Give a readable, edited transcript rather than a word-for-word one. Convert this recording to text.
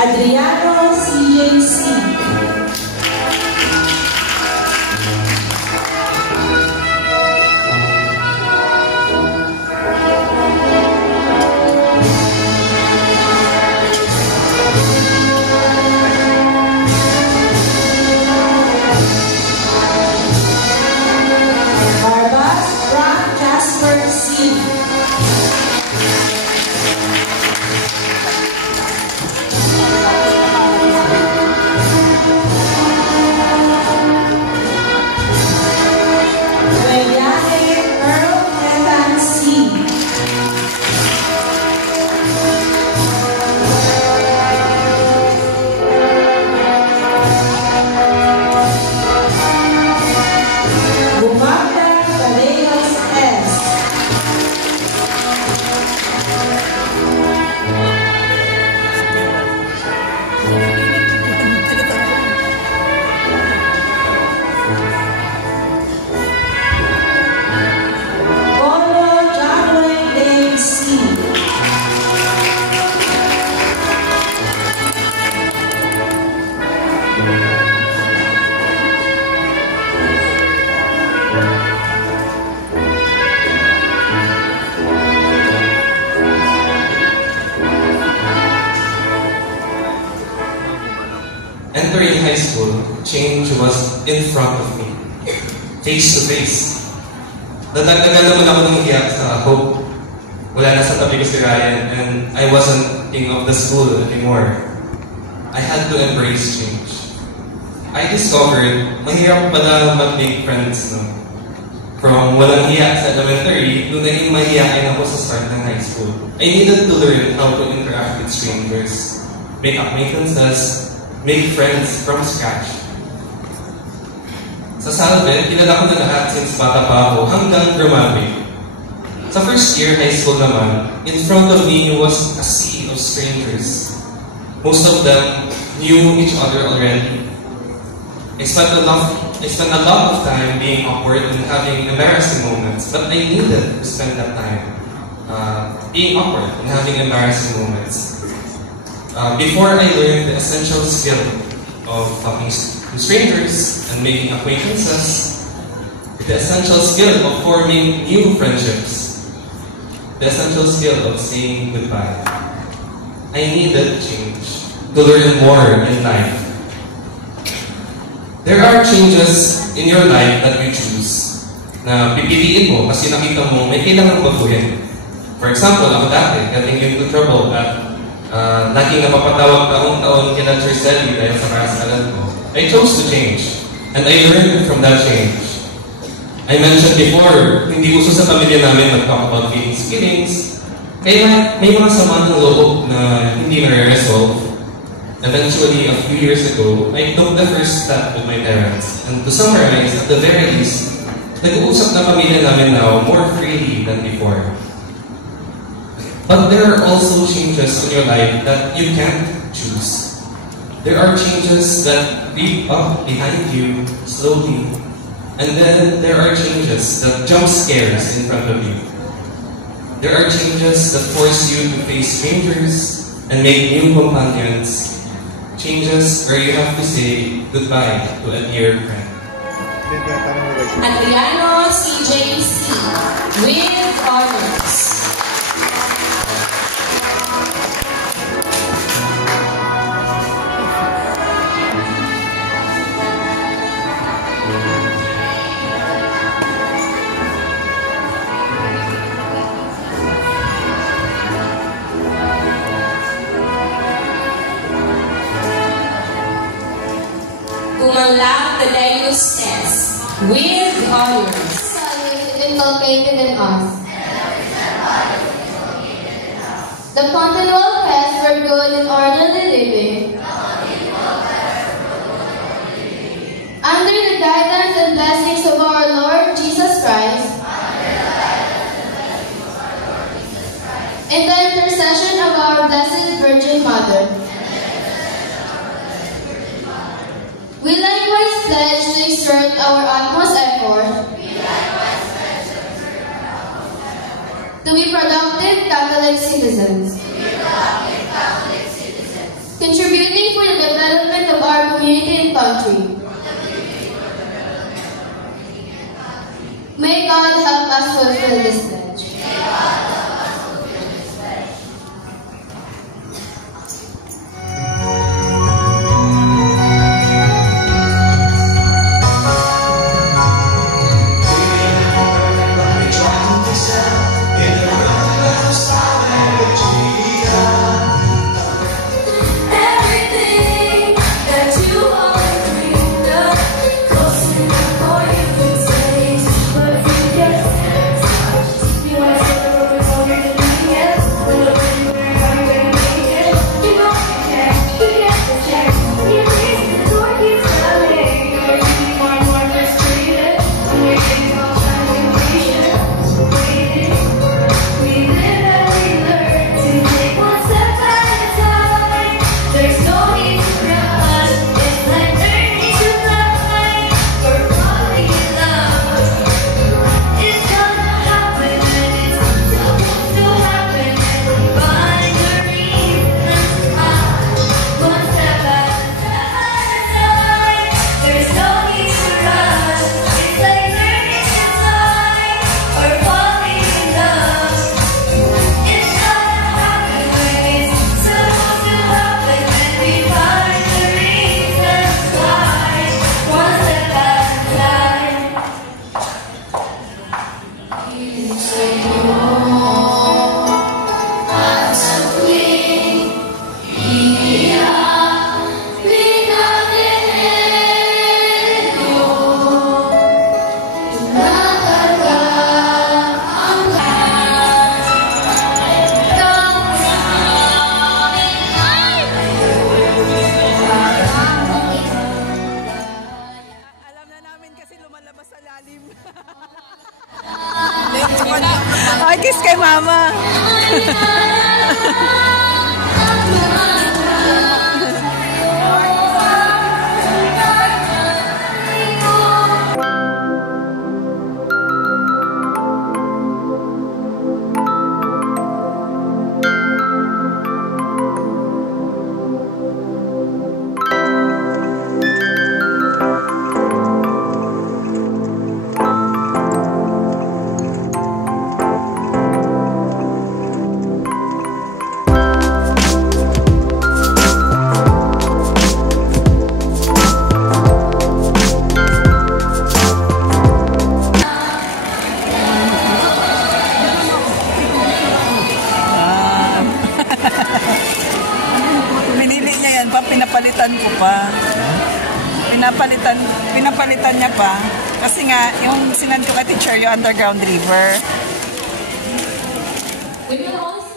Adriano CJC. Entering high school, change was in front of me, face to face. Nadagdagan naman ako ng hiyak sa hope. Wala na sa tabi ko si Ryan, and I wasn't king of the school anymore. I had to embrace change. I discovered, mahirap pala mag-make friends, no? From walang hiya sa elementary, nung naging mahiyain ako sa start ng high school. I needed to learn how to interact with strangers, make acquaintances, make friends from scratch. Sa Salve, kilala ko na lahat since bata pa ako hanggang graduate. Sa first year high school naman, in front of me was a sea of strangers. Most of them knew each other already. I spent a lot of time being awkward and having embarrassing moments, but I needed to spend that time being awkward and having embarrassing moments. Before I learned the essential skill of talking to strangers and making acquaintances, the essential skill of forming new friendships, the essential skill of saying goodbye. I needed change to learn more in life. There are changes in your life that you choose na pipiliin mo kasi nakita mo may kailangan baguhin. For example, ako dati, getting into trouble at laging napapatawag taong-taon kina Triseli dahil sa kasalan ko. I chose to change, and I learned from that change. I mentioned before, hindi uso sa pamilya namin mag-talk about feelings. Kaya may mga sama ng loob na hindi na-resolve. Eventually, a few years ago, I took the first step with my parents. And to summarize, at the very least, nag-uusap na pamilya namin now more freely than before. But there are also changes in your life that you can't choose. There are changes that creep up behind you slowly. And then there are changes that jump scares in front of you. There are changes that force you to face strangers and make new companions. Changes where you have to say goodbye to a dear friend. Adriano CJC with honors. Gumanlang Tadeus S. with honors. Inculcated in us. The continual quest for good and orderly living. Under the guidance and blessings of our Lord Jesus Christ. In the intercession of our Blessed Virgin Mother. We likewise pledge to exert our utmost effort to be productive Catholic citizens. contributing for the development of our community and country. May God help us fulfill this pledge. Ay, kiss kay mama. Pinapalitan ko pa. Pinapalitan niya pa. Kasi nga, yung sinand ko kay teacher, yung underground river. We will also